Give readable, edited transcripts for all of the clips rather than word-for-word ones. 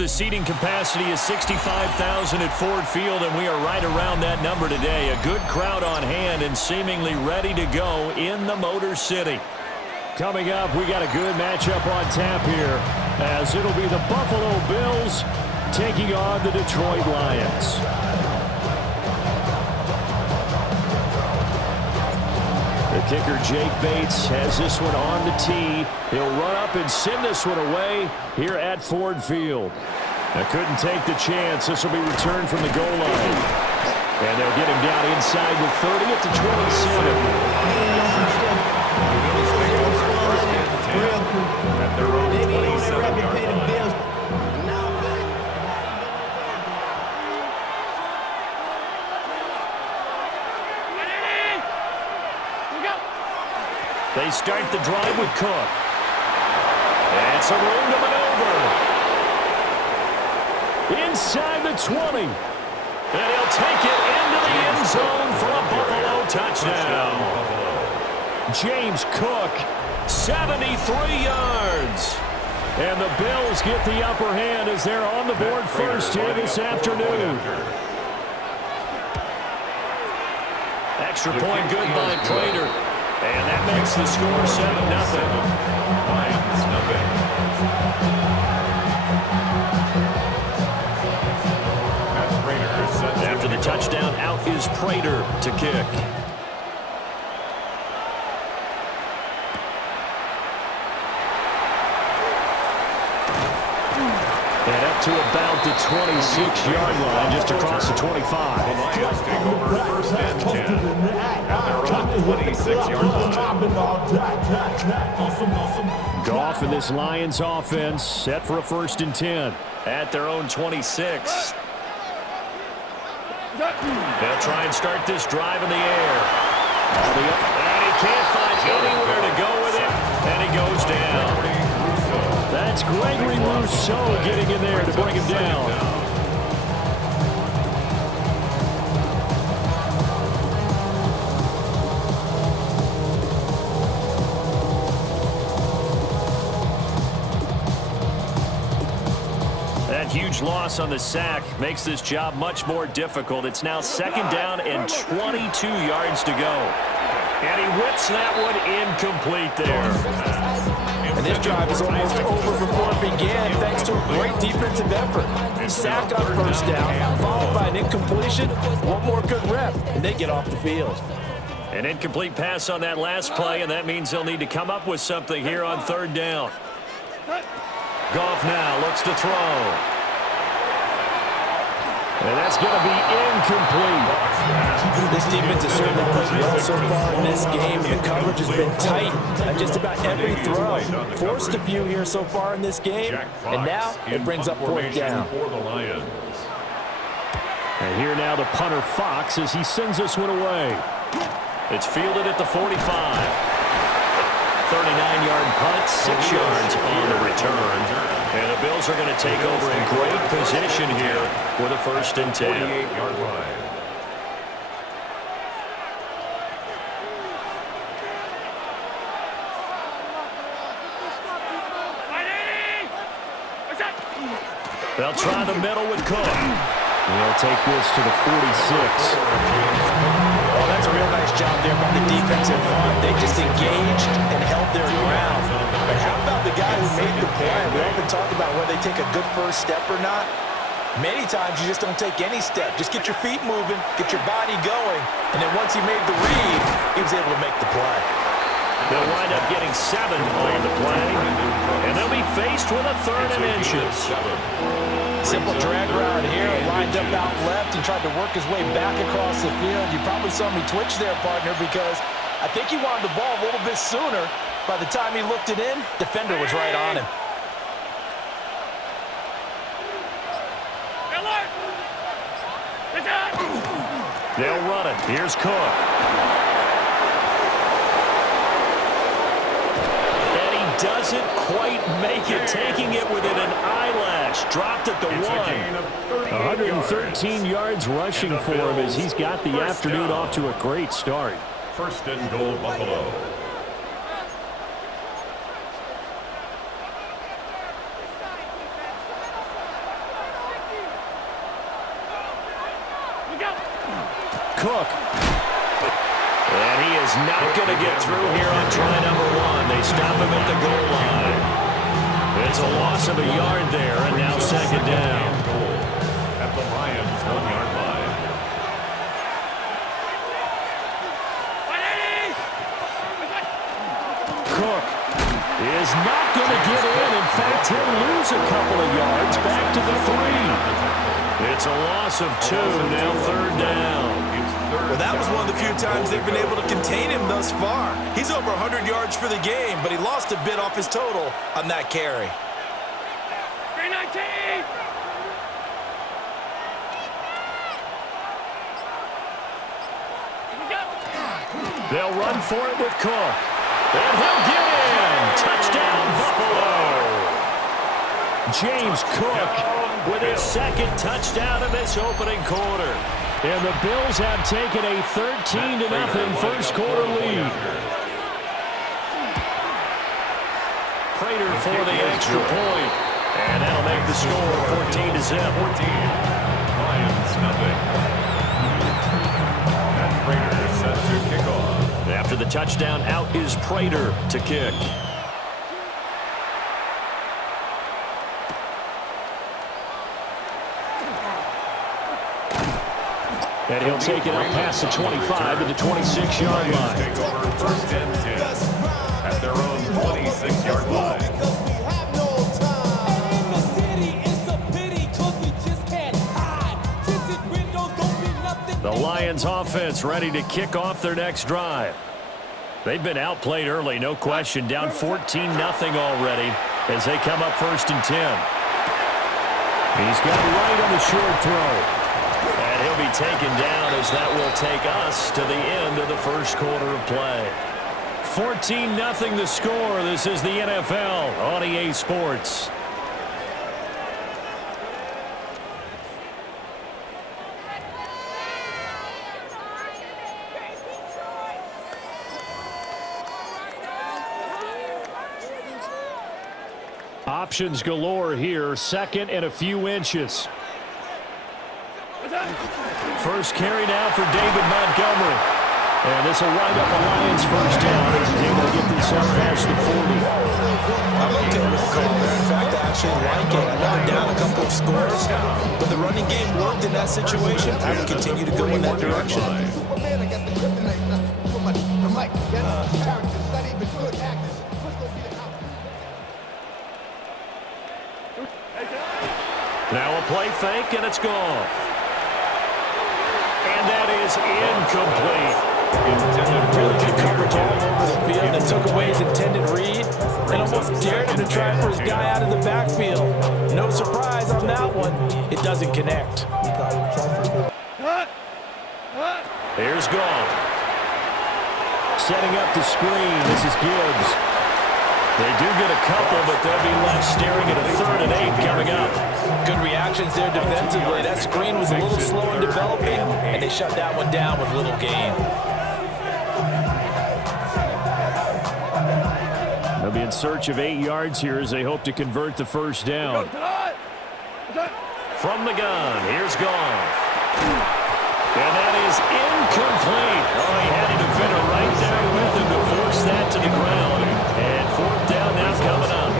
The seating capacity is 65,000 at Ford Field, and we are right around that number today. A good crowd on hand and seemingly ready to go in the Motor City. Coming up, we got a good matchup on tap here, as it'll be the Buffalo Bills taking on the Detroit Lions. The kicker, Jake Bates, has this one on the tee. He'll run up and send this one away here at Ford Field. Now, couldn't take the chance. This will be returned from the goal line. And they'll get him down inside the 30 at the 27. At their own 27-yard line. They start the drive with Cook. And some room to maneuver. Inside the 20. And he'll take it into the end zone for a Buffalo touchdown. James Cook, 73 yards. And the Bills get the upper hand as they're on the board first here this afternoon. Extra point good by Prater. And that makes the score 7-0. Lions, nothing. After the touchdown, out is Prater to kick. And up to about the 26-yard line, just across the 25. The Lions take over first and 10 at their own 26-yard line. Goff and this Lions offense set for a first and 10 at their own 26. They'll try and start this drive in the air. And he can't find anywhere to go with it, and he goes down. That's Gregory Rousseau getting in there to bring him down. That huge loss on the sack makes this job much more difficult. It's now second down and 22 yards to go. And he whips that one incomplete there. And this drive is almost over before it began, thanks to a great defensive effort. Sack on first down, followed by an incompletion. One more good rep, and they get off the field. An incomplete pass on that last play, and that means they'll need to come up with something here on third down. Goff now looks to throw. And that's going to be incomplete. This defense has certainly played well so far in this game. The coverage has been tight on just about every throw. Forced a few here so far in this game, and now it brings up fourth down. For the Lions. And here now the punter Fox as he sends this one away. It's fielded at the 45. 39-yard punt, 6 yards on the return. And the Bills are going to take over in great position here with a first and 10. 48-yard line. They'll try the middle with Cook. They'll take this to the 46. Oh, that's a real nice job there by the defensive front. They just engaged and held their ground. But how about the guy who made the play? We often talk about whether they take a good first step or not. Many times you just don't take any step. Just get your feet moving, get your body going, and then once he made the read, he was able to make the play. They'll wind up getting 7 on the play, and they'll be faced with a third and inches. Simple drag route here, lined up out left and tried to work his way back across the field. You probably saw me twitch there, partner, because I think he wanted the ball a little bit sooner. By the time he looked it in, defender was right on him. They'll run it. Here's Cook. And he doesn't quite make it, taking it within an eyelash. Dropped at the 1. 113 yards rushing for him as he's got the afternoon off to a great start. First and goal, Buffalo. Cook. And he is not going to get through here on try number 1. They stop him at the goal line. It's a loss of a yard there, and now second down. At the Lions' 1-yard line. Cook is not going to get in. In fact, he'll lose a couple of yards back to the 3. It's a loss of 2, now third down. Well, that was one of the few times they've been able to contain him thus far. He's over 100 yards for the game, but he lost a bit off his total on that carry. 319! They'll run for it with Cook. And he'll get in. Touchdown, Buffalo. James Cook with his second touchdown in this opening quarter. And the Bills have taken a 13-0 first quarter lead. Prater for the extra point. And that'll make the score 14-0. 14. Lions, nothing. And Prater is set to kick off. After the touchdown, out is Prater to kick. And he'll take it up past the 25 to the 26-yard line. Take over first and 10 at their own 26-yard line. The Lions offense ready to kick off their next drive. They've been outplayed early, no question, down 14-0 already as they come up first and 10. He's got right on the short throw. And he'll be taken down as that will take us to the end of the first quarter of play. 14-0 the score. This is the NFL on EA Sports. Options galore here. Second and a few inches. First carry now for David Montgomery. And this will wind up a Lions first down as he's able to get this up past the 40. I'm okay with the call there. In fact, I actually like it. I know they're down a couple of scores, but the running game worked in that situation. I would continue to go in that direction. Now a play fake, and it's gone. And that is incomplete. Really good coverage all over the field and took away his intended read and almost dared him to try for his guy out of the backfield. No surprise on that one. It doesn't connect. Here's Goff. Setting up the screen. This is Gibbs. They do get a couple, but they'll be left staring at a 3rd and 8 coming up. Good reactions there defensively. That screen was a little slow in developing, and they shut that one down with little gain. They'll be in search of 8 yards here as they hope to convert the first down. From the gun, here's Goff. And that is incomplete. Oh, he had a defender right there with him to force that to the ground. And 4th down now coming up.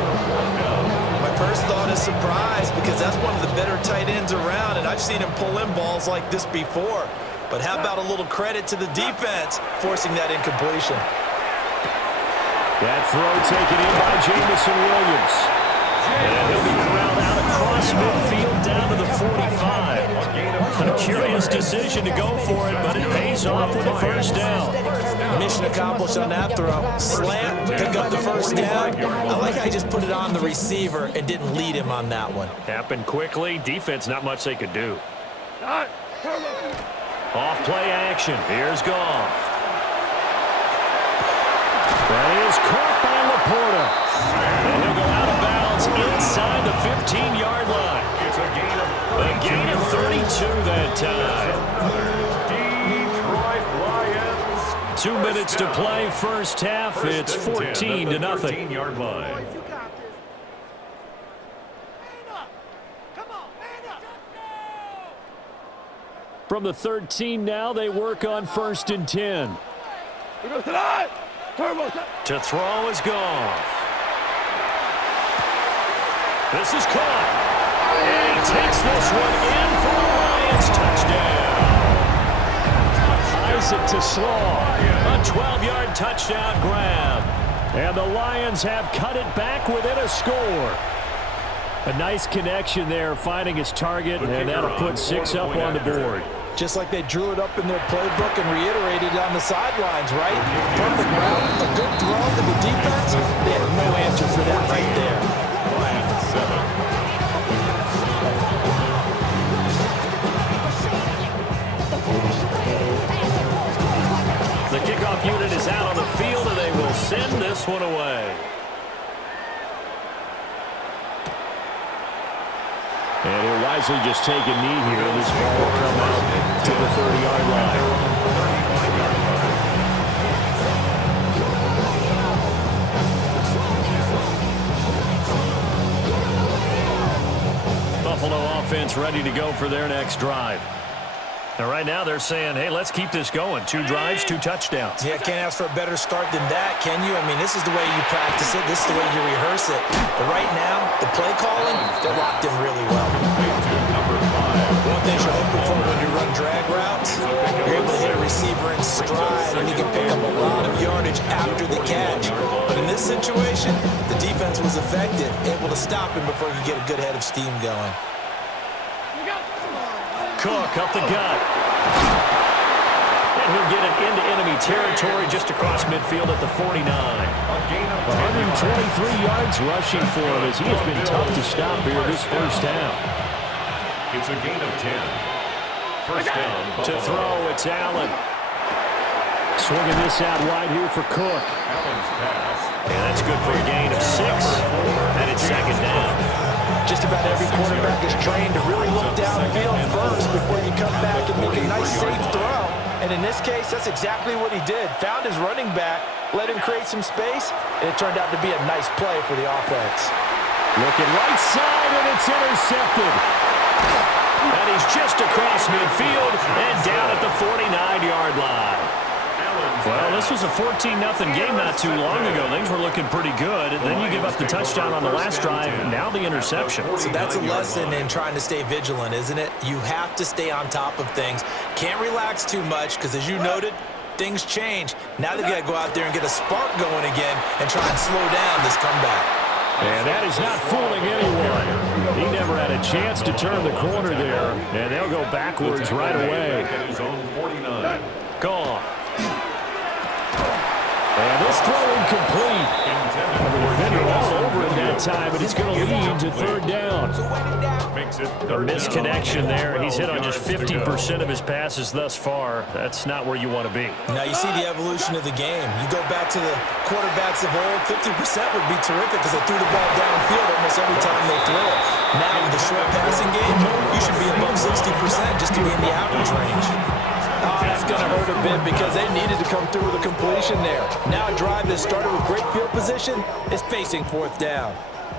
My first thought is surprise because that's one of the better tight ends around, and I've seen him pull in balls like this before. But how about a little credit to the defense forcing that incompletion? That throw taken in by Jamison Williams. And he'll be corralled out across midfield down to the 45. A curious decision to go for it, but it pays off with a first down. Mission accomplished on that throw. Slant, pick up the first down. I like how he just put it on the receiver and didn't lead him on that one. Happened quickly. Defense, not much they could do. Off play action. Here's Goff. That is caught by Laporta. And he'll go out of bounds inside the 15-yard line. It's a gain of 32 that time. Detroit Lions. 2 minutes to play first half. It's 14-0. 13-yard line. From the 13 now, they work on 1st and 10. To throw is Goff. This is caught. And he takes this one in for the Lions touchdown. Isaac to Slaw. A 12-yard touchdown grab. And the Lions have cut it back within a score. A nice connection there, finding his target, and that'll put 6 up on the board. Just like they drew it up in their playbook and reiterated on the sidelines, right? Perfect route, a good throw to the defense. They have no answer for that right there. Lions 7. The kickoff unit is out on the field, and they will send this one away. And he'll wisely just take a knee here. This ball will come out to the 30-yard line. Buffalo offense ready to go for their next drive. And right now they're saying, hey, let's keep this going. 2 drives, 2 touchdowns. Yeah, can't ask for a better start than that, can you? I mean, this is the way you practice it. This is the way you rehearse it. But right now, the play calling, they're locked in really well. One thing you're hoping for when you run drag routes, you're able to hit a receiver in stride, and you can pick up a lot of yardage after the catch. But in this situation, the defense was effective, able to stop him before you get a good head of steam going. Cook up the gut. And he'll get it into enemy territory just across midfield at the 49. 123 yards rushing for him as he has been tough to stop here this first half. It's a gain of 10. First down. To throw, it's Allen. Swinging this out wide here for Cook. Allen's pass. And that's good for a gain of 6. And it's 2nd down. Just about every quarterback is trained to really look downfield first before you come back and make a nice, safe throw. And in this case, that's exactly what he did. Found his running back, let him create some space, and it turned out to be a nice play for the offense. Looking right side, and it's intercepted. And he's just across midfield and down at the 49-yard line. Well, this was a 14-0 game not too long ago. Things were looking pretty good. And then you give up the touchdown on the last drive. Now the interception. So that's a lesson in trying to stay vigilant, isn't it? You have to stay on top of things. Can't relax too much because, as you noted, things change. Now they've got to go out there and get a spark going again and try and slow down this comeback. And that is not fooling anyone. He never had a chance to turn the corner there. And they'll go backwards right away. Gone. And this throw incomplete. The defender all over him that time, but it's going to lead to 3rd down. A misconnection there. He's hit on just 50% of his passes thus far. That's not where you want to be. Now you see the evolution of the game. You go back to the quarterbacks of old, 50% would be terrific because they threw the ball downfield almost every time they throw it. Now with the short passing game, you should be above 60% just to be in the average range. Oh, that's going to hurt a bit because they needed to come through with a completion there. Now a drive that started with great field position is facing 4th down.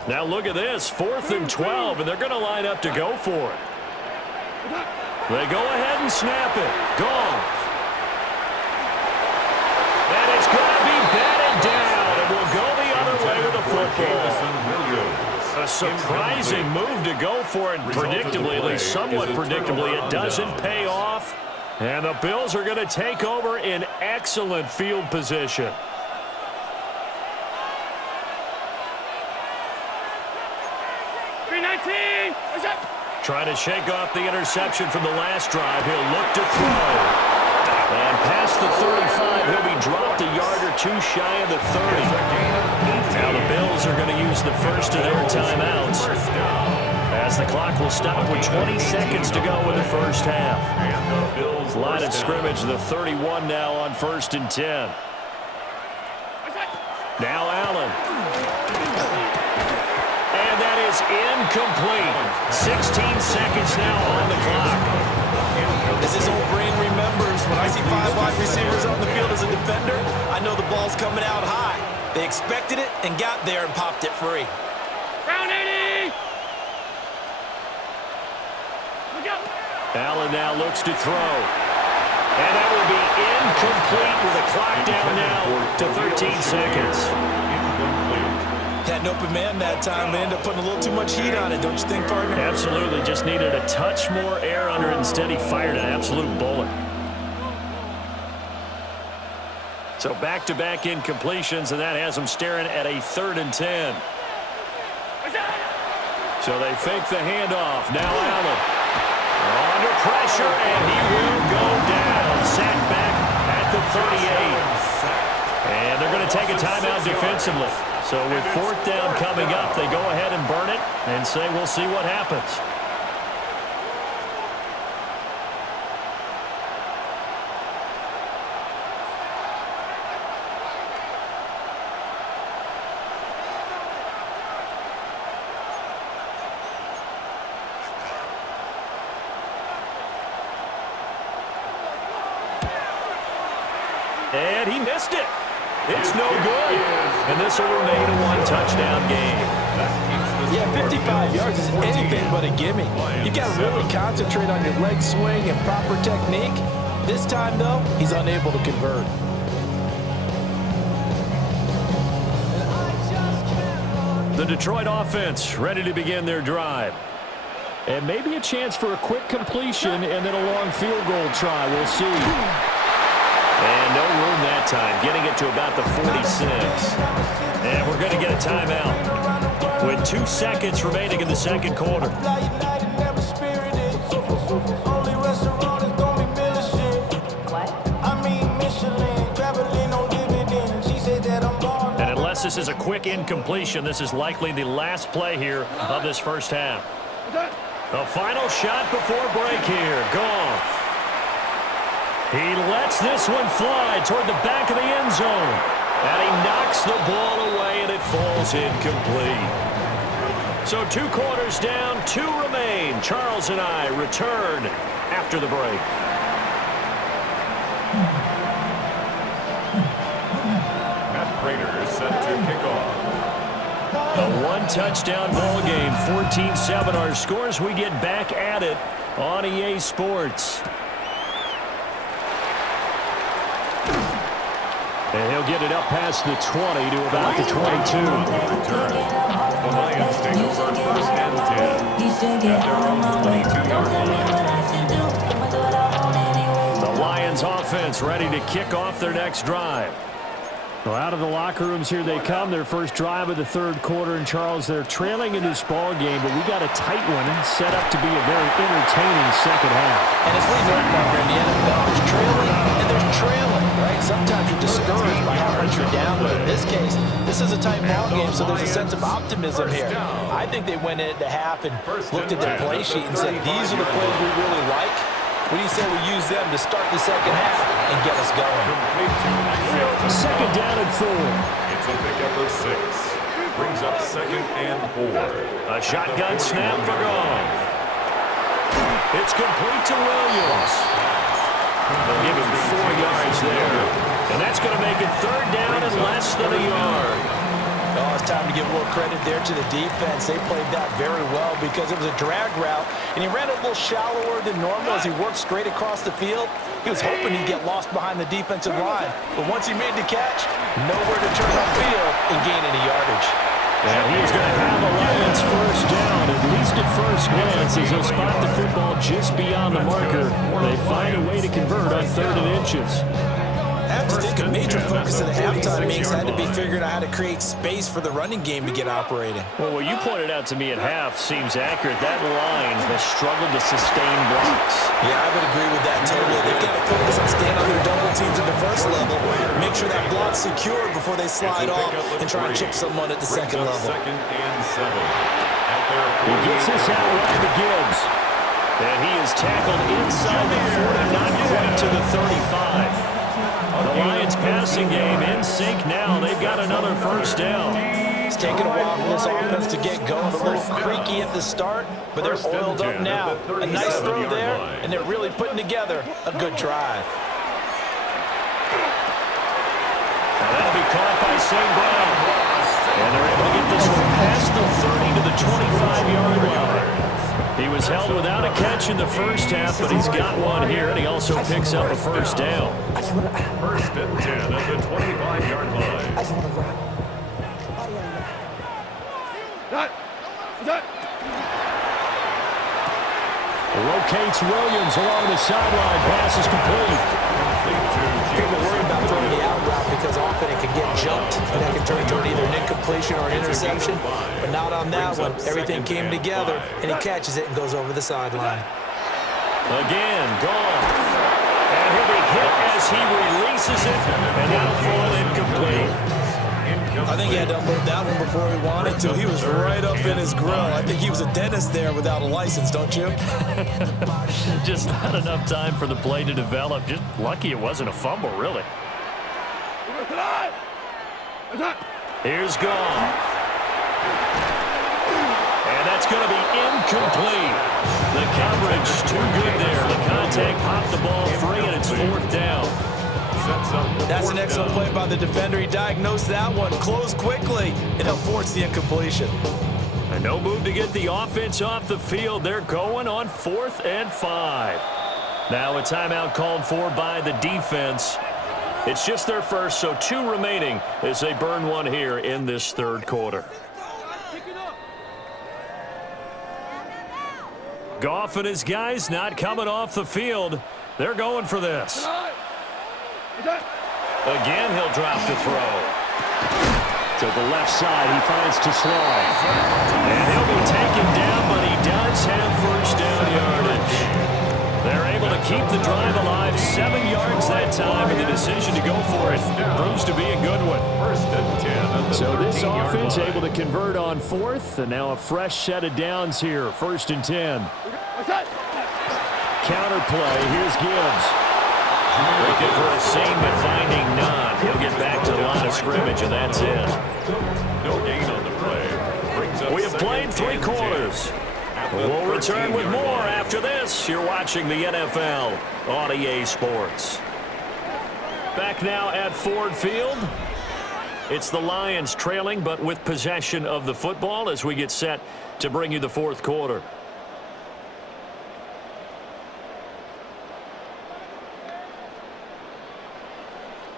Now look at this, 4th and 12, and they're going to line up to go for it. They go ahead and snap it. Goff. And it's going to be batted down, and we'll go the other way with the football. A surprising move to go for it, predictably, at least somewhat predictably. It doesn't pay off. And the Bills are going to take over in excellent field position. Trying to shake off the interception from the last drive. He'll look to throw. And past the 35, he'll be dropped a yard or 2 shy of the 30. Now the Bills are going to use the first of their timeouts, as the clock will stop with 20 seconds to go in the first half. Line of scrimmage, the 31 now on 1st and 10. Now Allen. And that is incomplete. 16 seconds now on the clock. As his old brain remembers, when I see 5 wide receivers on the field as a defender, I know the ball's coming out high. They expected it and got there and popped it free. Round 80! Look out! Allen now looks to throw. And that will be incomplete with a clock down now to 13 seconds. Had an open man that time. They ended up putting a little too much heat on it, don't you think, partner? Absolutely. Just needed a touch more air under it. Instead, he fired an absolute bullet. So back-to-back incompletions, and that has them staring at a 3rd and 10. So they fake the handoff. Now Allen under pressure, and he will go down. Sacked back at the 38. And they're going to take a timeout defensively. So with 4th down coming up, they go ahead and burn it and say we'll see what happens. And he missed it. It's no good. And this will remain a 1-touchdown game. Yeah, 55 yards is anything but a gimme. You got to really concentrate on your leg swing and proper technique. This time, though, he's unable to convert. The Detroit offense ready to begin their drive. And maybe a chance for a quick completion and then a long field goal try. We'll see. And no room that time, getting it to about the 46. And we're going to get a timeout with 2 seconds remaining in the second quarter. And unless this is a quick incompletion, this is likely the last play here of this first half. The final shot before break here. Goff. He lets this one fly toward the back of the end zone. And he knocks the ball away, and it falls incomplete. So 2 quarters down, 2 remain. Charles and I return after the break. Matt Prater is set to kick off. A 1-touchdown ball game, 14-7 our scores. We get back at it on EA Sports. And he'll get it up past the 20 to about the 22. Return. The Lions take over 1st and 10 at their own 22-yard line. The Lions offense ready to kick off their next drive. Well, out of the locker rooms here they come. Their first drive of the 3rd quarter. And, Charles, they're trailing in this ball game, but we got a tight one set up to be a very entertaining second half. And it's leading right now in the NFL. There's trailing and there's trailing, right? Sometimes you're discouraged by how much you're down, but in this case, this is a tight ball game, so there's a sense of optimism here. I think they went into half and looked at their play sheet and said, these are the plays we really like. What do you say we use them to start the second half and get us going? Second down and 4. It's a pick up of 6. Brings up 2nd and 4. A shotgun snap for Goff. It's complete to Williams. They'll give him 4 yards there. And that's going to make it 3rd down and less than a yard. Oh, it's time to give a little credit there to the defense. They played that very well because it was a drag route, and he ran a little shallower than normal as he worked straight across the field. He was hoping he'd get lost behind the defensive line, but once he made the catch, nowhere to turn upfield and gain any yardage. And he's going to have the Lions first down, at least at first glance, as he'll spot the football just beyond the marker. They find a way to convert on 3rd and inches. I have to think a major focus of the halftime meetings had to be figuring out how to create space for the running game to get operating. Well, what you pointed out to me at half seems accurate. That line has struggled to sustain blocks. Yeah, I would agree with that totally. They've got to focus on staying on their double teams at the first level, make sure that block's secured before they slide off and try and chip someone at the second level. 2nd and 7. He gets this out right to Gibbs. And he is tackled inside the 40, not quite to the 35. The Lions passing game in sync now. They've got another first down. It's taken a while for this offense to get going. A little creaky at the start, but they're oiled up now. A nice throw there, and they're really putting together a good drive. Now that'll be caught by St. Brown. And they're able to get this one past the 30 to the 25-yard line. He was held without a catch in the first half, but he's got one here, and he also picks up a first down. First and 10 at the 25-yard line. Rotates Williams along the sideline. Pass is complete. People worry about throwing the out route because often it can get jumped, and that can turn into either an incompletion or an interception. But not on that one. Everything came together, and he catches it and goes over the sideline. Again, gone. And he'll be hit as he releases it, and that'll fall incomplete. I think he had to unload that one before he wanted to. He was right up in his grill. I think he was a dentist there without a license, don't you? Just not enough time for the play to develop. Just lucky it wasn't a fumble, really. Here's Goff. And that's going to be incomplete. The coverage too good there. The contact popped the ball free, and it's fourth down. That's an excellent play by the defender. He diagnosed that one, closed quickly, and he'll force the incompletion. And no move to get the offense off the field. They're going on 4th and 5. Now a timeout called for by the defense. It's just their first, so 2 remaining as they burn one here in this third quarter. Goff and his guys not coming off the field. They're going for this. Again, he'll drop to throw. To the left side, he finds Teslau. And he'll be taken down, but he does have first down yardage. They're able to keep the drive alive. 7 yards that time, and the decision to go for it proves to be a good one. First and 10. So this offense able to convert on 4th, and now a fresh set of downs here. 1st and 10. Counter play. Here's Gibbs. Looking for a seam, but finding none. He'll get back to the line of scrimmage, and that's it. No gain on the play. We have played 3 quarters. We'll return with more after this. You're watching the NFL on EA Sports. Back now at Ford Field. It's the Lions trailing, but with possession of the football as we get set to bring you the 4th quarter.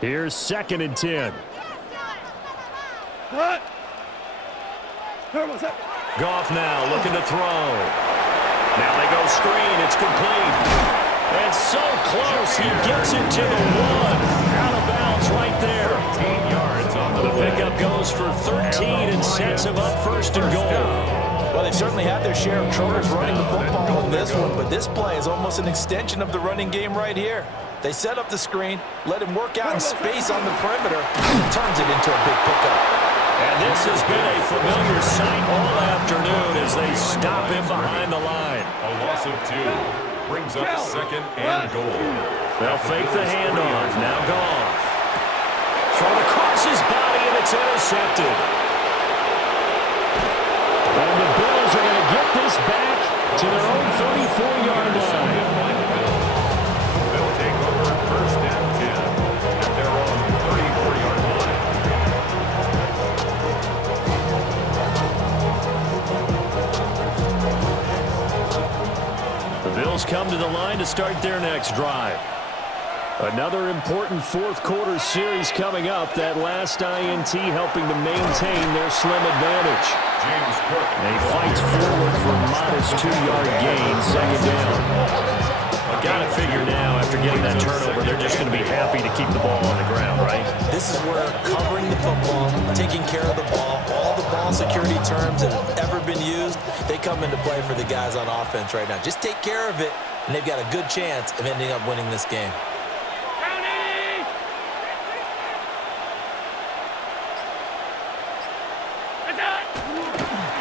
Here's 2nd and 10. Goff now looking to throw. Now they go screen. It's complete. And so close. He gets it to the 1. Out of bounds right there. 13 yards on The pickup goes for 13 and sets him up 1st and goal. Well, they've certainly had their share of troubles running the football in this one, but this play is almost an extension of the running game right here. They set up the screen, let him work out in space on the perimeter, and turns it into a big pickup. And this has been a familiar sight all afternoon as they stop him behind the line. A loss of 2 brings up 2nd and goal. They'll fake the handoff. Now Goff. Thrown across his body, and it's intercepted. And the Bills are going to get this back to their own 34-yard line. They'll take over 1st and 10 at their own 34-yard line. The Bills come to the line to start their next drive. Another important 4th quarter series coming up. That last INT helping to maintain their slim advantage. James Cook. And he fights forward for a modest 2-yard gain. 2nd down. Got to figure now, after getting that turnover, they're just going to be happy to keep the ball on the ground, right? This is where covering the football, taking care of the ball, all the ball security terms that have ever been used, they come into play for the guys on offense right now. Just take care of it, and they've got a good chance of ending up winning this game.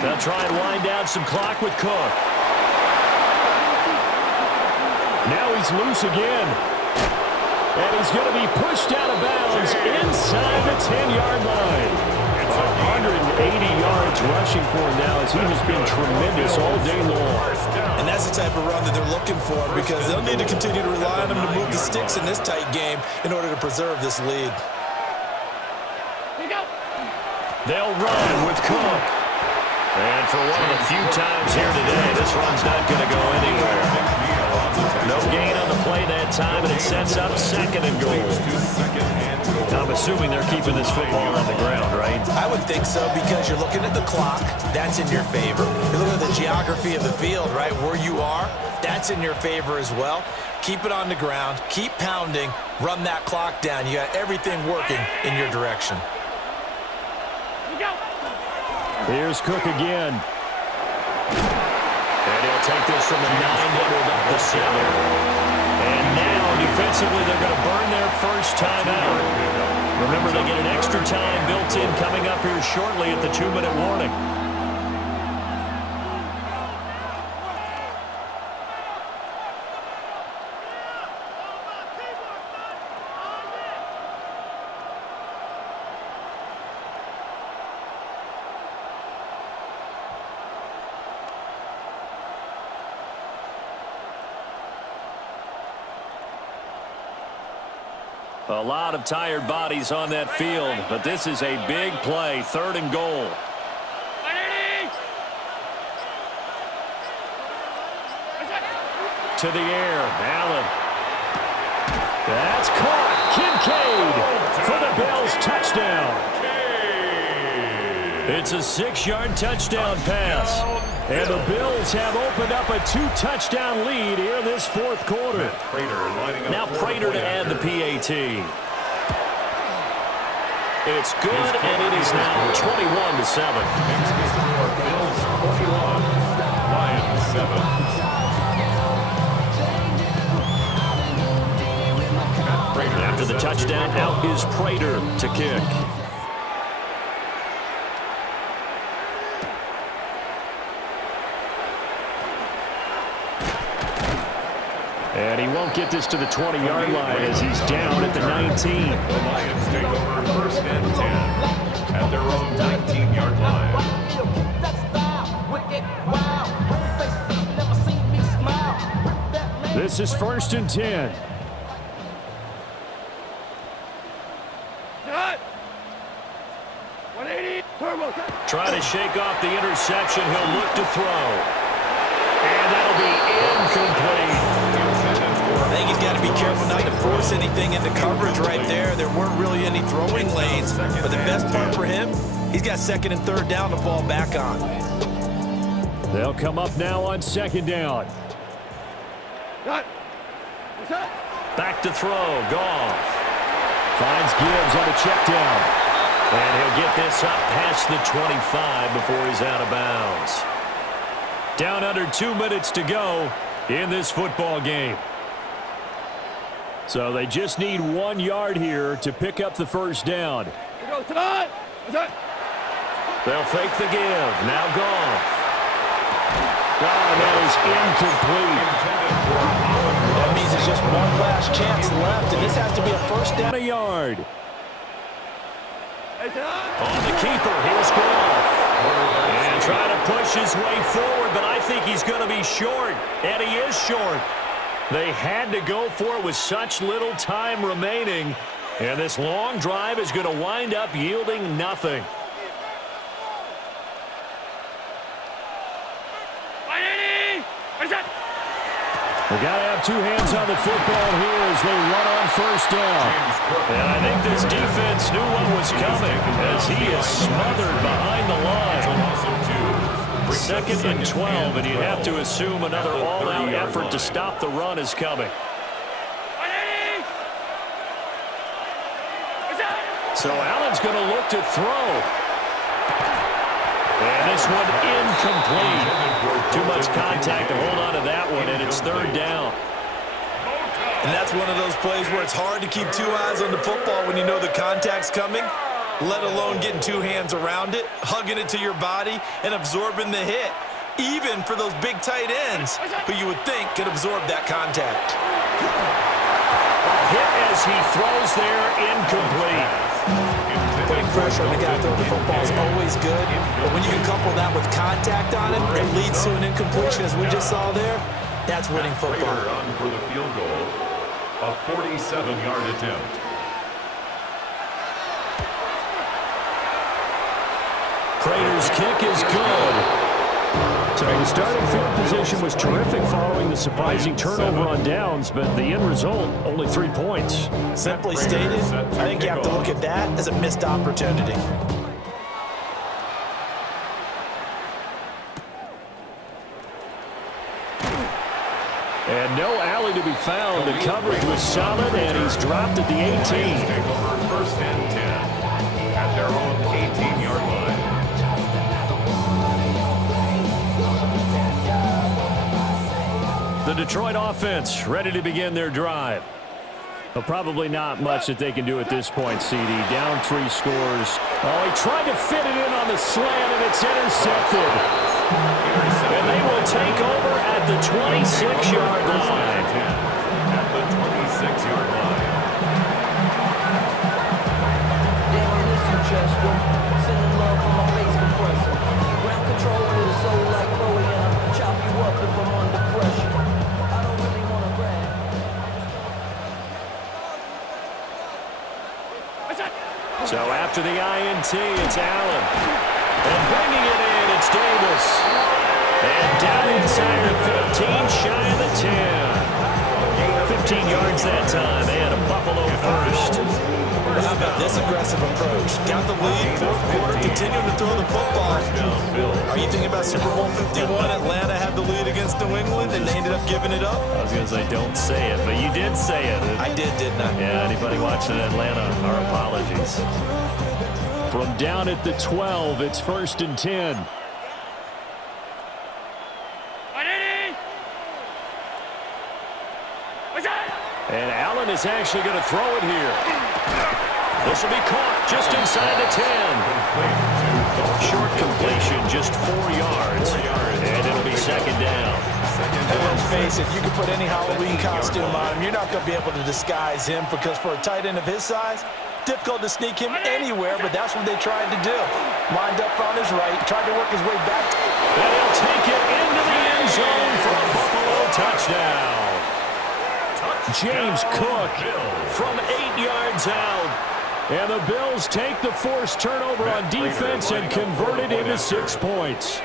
They'll try and wind down some clock with Cook. Now he's loose again. And he's going to be pushed out of bounds inside the 10-yard line. 180 yards rushing for him now as he has been tremendous all day long. And that's the type of run that they're looking for because they'll need to continue to rely on him to move the sticks in this tight game in order to preserve this lead. They'll run with Cook. And for one of the few times here today, this run's not going to go anywhere. No gain on the play that time, and it sets up second and goal. I'm assuming they're keeping this football on the ground, right? I would think so, because you're looking at the clock. That's in your favor. You're looking at the geography of the field, right? Where you are, that's in your favor as well. Keep it on the ground. Keep pounding. Run that clock down. You got everything working in your direction. Here's Cook again. And he'll take this from the 900 up the 7. And now, defensively, they're going to burn their first time out. Remember, they get an extra time built in coming up here shortly at the 2-minute warning. A lot of tired bodies on that field, but this is a big play, 3rd and goal. To the air, Allen. That's caught. Kincaid for the Bills touchdown. It's a 6-yard touchdown pass. And the Bills have opened up a 2-touchdown lead here in this 4th quarter. Now Prater to add the PAT. It's good, and it is now 21-7. Bills 21, Lions 7. After the touchdown, out is Prater to kick. And he won't get this to the 20-yard line as he's down at the 19. The Lions take over 1st and 10 at their own 19-yard line. This is 1st and 10. Trying to shake off the interception. He'll look to throw. And that'll be incomplete. I think he's got to be careful not to force anything into coverage right there. There weren't really any throwing lanes. But the best part for him, he's got 2nd and 3rd down to fall back on. They'll come up now on 2nd down. Back to throw. Goff. Finds Gibbs on a check down. And he'll get this up past the 25 before he's out of bounds. Down under 2 minutes to go in this football game. So they just need 1 yard here to pick up the 1st down. They'll fake the give. Now Goff. That is incomplete. That means it's just one last chance left, and this has to be a 1st down. A yard. On the keeper, here's Goff. And trying to push his way forward, but I think he's going to be short. And he is short. They had to go for it with such little time remaining. And this long drive is going to wind up yielding nothing. They got to have 2 hands on the football here as they run on 1st down. And I think this defense knew what was coming as he is smothered behind the line. 2nd and 12, and you have to assume another all-out effort to stop the run is coming. So Allen's going to look to throw. And this one incomplete. Too much contact to hold on to that one, and it's 3rd down. And that's one of those plays where it's hard to keep 2 eyes on the football when you know the contact's coming, let alone getting 2 hands around it, hugging it to your body, and absorbing the hit, even for those big tight ends who you would think could absorb that contact. Hit as he throws there, incomplete. Putting pressure on the guy throwing the football is always good, but when you can couple that with contact on it, it leads to an incompletion, as we just saw there. That's winning football. On for the field goal, a 47-yard attempt. Prater's kick is good. So the starting field position was terrific following the surprising turnover on downs, but the end result, only 3 points. Simply stated, I think you have to look at that as a missed opportunity. And no alley to be found. The coverage was solid, and he's dropped at the 18. Take over first and 10 at their own 18-yard line. The Detroit offense ready to begin their drive. Well, probably not much that they can do at this point, CD. Down 3 scores. Oh, he tried to fit it in on the slant, and it's intercepted. And they will take over at the 26-yard line. At the 26-yard line. Damn, I miss you, Chester. Sending love from my face compressor. Ground control with a soul like Chloe, and I'll chop you up if I'm under pressure. I don't really want to brag. So after the INT, it's Allen. And bringing it in, it's Davis. And down inside the 15, shy of the 10. 15 yards that time, and a Buffalo first. How about this aggressive approach? Got the lead, fourth quarter, continuing to throw the football. Are you thinking about Super Bowl 51? Atlanta had the lead against New England, and they ended up giving it up? I was going to say, don't say it, but you did say it. I did, didn't I? Yeah, anybody watching Atlanta, our apologies. From down at the 12, it's first and 10. And Allen is actually going to throw it here. This will be caught just inside the 10. Short completion, just 4 yards. And it'll be second down. And let's face it, you can put any Halloween costume on him. You're not going to be able to disguise him because for a tight end of his size, difficult to sneak him anywhere, but that's what they tried to do. Lined up on his right, tried to work his way back. And he'll take it into the end zone for a Buffalo touchdown. James Cook from 8 yards out. And the Bills take the forced turnover on defense and convert it into 6 points.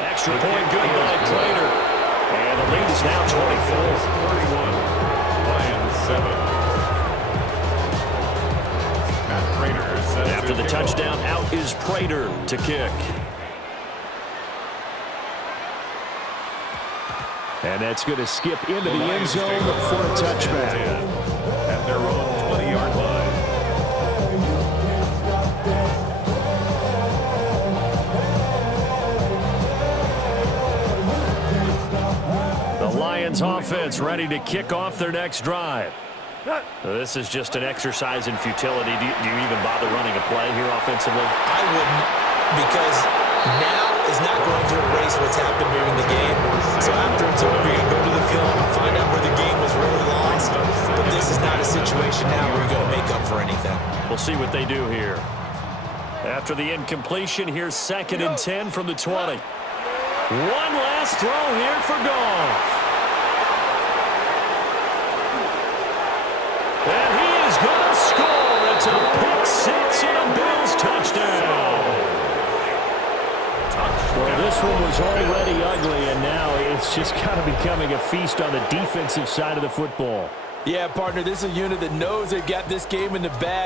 Extra point good by Prater. And the lead is now 24. 31. Lions 7. Matt Prater set After the kick touchdown, off. out is Prater to kick. And that's going to skip into the end zone for a touchback. At their own 20-yard line. The Lions offense ready to kick off their next drive. This is just an exercise in futility. Do you even bother running a play here offensively? I wouldn't, because now is not going to erase what's happened during the game. So after it's over, you're going to go to the film and find out where the game was really lost. But this is not a situation now where you're going to make up for anything. We'll see what they do here. After the incompletion, here's second and 10 from the 20. One last throw here for Goff. And he is going to score. It's a pick six and a Bills touchdown. Well, this one was already ugly, and now it's just kind of becoming a feast on the defensive side of the football. Yeah, partner, this is a unit that knows they've got this game in the bag.